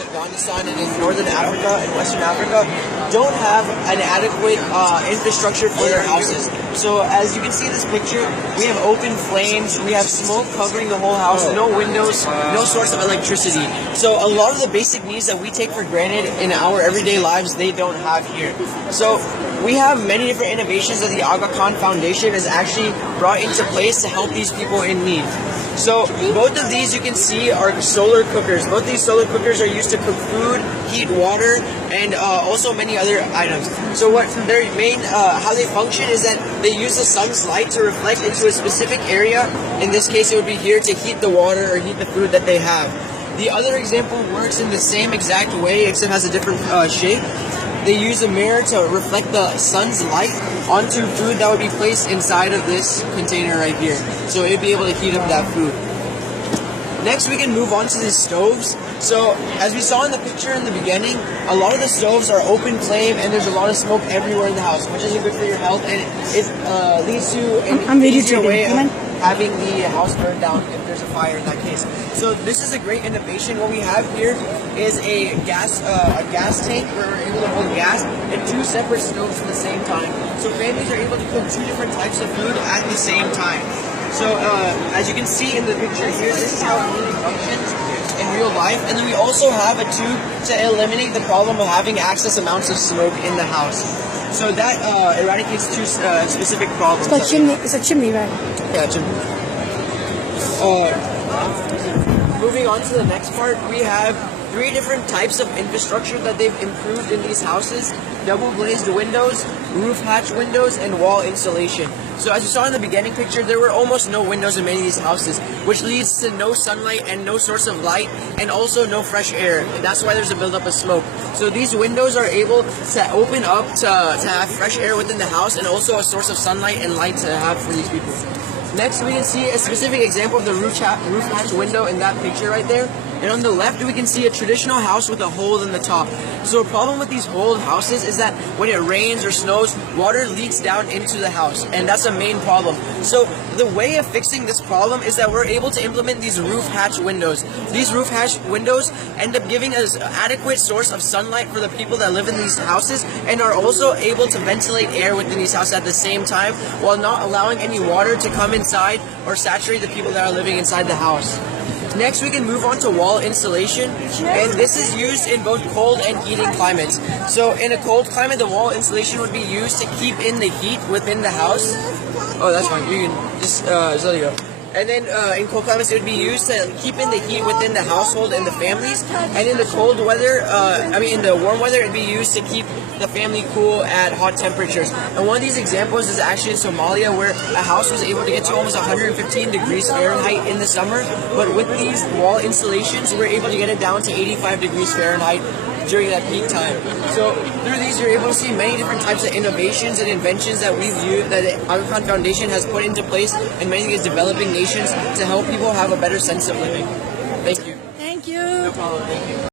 Afghanistan and in Northern Africa and Western Africa don't have an adequate infrastructure for their houses. So as you can see in this picture, we have open flames, we have smoke covering the whole house, no windows, no source of electricity. So a lot of the basic needs that we take for granted in our everyday lives, they don't have here. So we have many different innovations that the Aga Khan Foundation has actually brought into place to help these people in need. So both of these you can see are solar cookers. Both these solar cookers are used to cook food, heat water, and also many other items. So what their main, how they function is that they use the sun's light to reflect into a specific area. In this case, it would be here to heat the water or heat the food that they have. The other example works in the same exact way, except has a different shape. They use a mirror to reflect the sun's light onto food that would be placed inside of this container right here. So it'd be able to heat up that food. Next, we can move on to the stoves. So as we saw in the picture in the beginning, a lot of the stoves are open flame and there's a lot of smoke everywhere in the house, which isn't good for your health, and it leads to an easier way of having the house burned down if there's a fire in that case. So this is a great innovation. What we have here is a gas tank where we're able to hold gas and two separate stoves at the same time. So families are able to cook two different types of food at the same time. So as you can see in the picture here, this is how it really functions in real life. And then we also have a tube to eliminate the problem of having excess amounts of smoke in the house. So that eradicates two specific problems. It's a chimney. It's a chimney, right? Yeah, chimney. Moving on to the next part, we have three different types of infrastructure that they've improved in these houses: double glazed windows, roof hatch windows, and wall insulation. So as you saw in the beginning picture, there were almost no windows in many of these houses, which leads to no sunlight and no source of light, and also no fresh air. And that's why there's a buildup of smoke. So these windows are able to open up to have fresh air within the house, and also a source of sunlight and light to have for these people. Next, we can see a specific example of the roof hatch window in that picture right there. And on the left, we can see a traditional house with a hole in the top. So a problem with these holed houses is that when it rains or snows, water leaks down into the house, and that's a main problem. So the way of fixing this problem is that we're able to implement these roof hatch windows. These roof hatch windows end up giving us adequate source of sunlight for the people that live in these houses, and are also able to ventilate air within these houses at the same time, while not allowing any water to come inside or saturate the people that are living inside the house. Next, we can move on to wall insulation, and this is used in both cold and heating climates. So in a cold climate, the wall insulation would be used to keep in the heat within the house. Oh, that's fine. You can just there you go. And then in cold climates, it would be used to keep in the heat within the household and the families. And in the cold weather, in the warm weather, it'd be used to keep the family cool at hot temperatures. And one of these examples is actually in Somalia, where a house was able to get to almost 115 degrees Fahrenheit in the summer. But with these wall insulations, we're able to get it down to 85 degrees Fahrenheit during that peak time. So through these, you're able to see many different types of innovations and inventions that we've used, that the Aga Khan Foundation has put into place in many of these developing nations to help people have a better sense of living. Thank you. Thank you. No problem. Thank you.